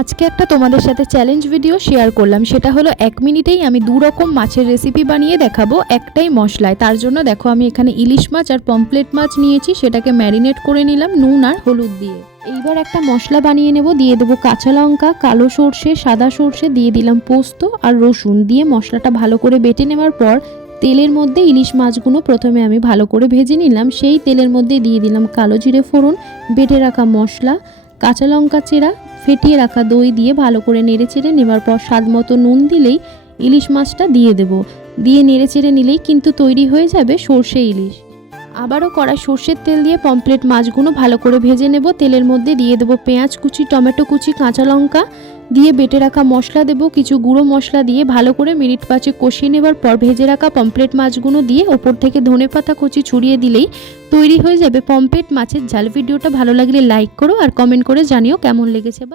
আজকে একটা তোমাদের সাথে চ্যালেঞ্জ ভিডিও শেয়ার করলাম, সেটা হলো 1 মিনিটেই আমি 2 রকম মাছের রেসিপি বানিয়ে দেখাবো একটাই মশলায়। তার জন্য দেখো আমি এখানে ইলিশ মাছ আর পমফ্লেট মাছ নিয়েছি, সেটাকে ম্যারিনেট করে নিলাম নুন আর হলুদ দিয়ে। এইবার একটা মশলা বানিয়ে নেব, দিয়ে দেবো কাঁচা লঙ্কা, কালো সর্ষে, সাদা সর্ষে, দিয়ে দিলাম পোস্ত আর রসুন, দিয়ে মশলাটা ভালো করে বেটে নেওয়ার পর তেলের মধ্যে ইলিশ মাছগুলো প্রথমে আমি ভালো করে ভেজে নিলাম। সেই তেলের মধ্যে দিয়ে দিলাম কালো জিরে ফোড়ন, বেটে রাখা মশলা, কাঁচা লঙ্কা চেরা, ফেটিয়ে রাখা দই দিয়ে ভালো করে নেড়েচেড়ে নেবার পর স্বাদ মতো নুন দিলেই ইলিশ মাছটা দিয়ে দেব। দিয়ে নেড়েচেড়ে নিলেই কিন্তু তৈরি হয়ে যাবে সর্ষে ইলিশ। আবারও কড়াই সর্ষের তেল দিয়ে পমফ্লেট মাছগুলো ভালো করে ভেজে নেব। তেলের মধ্যে দিয়ে দেবো পেঁয়াজ কুচি, টমেটো কুচি, কাঁচা লঙ্কা, দিয়ে বেটে রাখা মশলা দেব, কিছু গুঁড়ো মশলা দিয়ে ভালো করে মিনিট 5 কষিয়ে নেবার পর ভেজে রাখা পমফ্লেট মাছগুলো দিয়ে ওপর থেকে ধনেপাতা কুচি ছড়িয়ে দিলেই তৈরি হয়ে যাবে পমফ্লেট মাছের ঝাল। ভিডিওটা ভালো লাগলে লাইক করো আর কমেন্ট করে জানিও কেমন লেগেছে। বা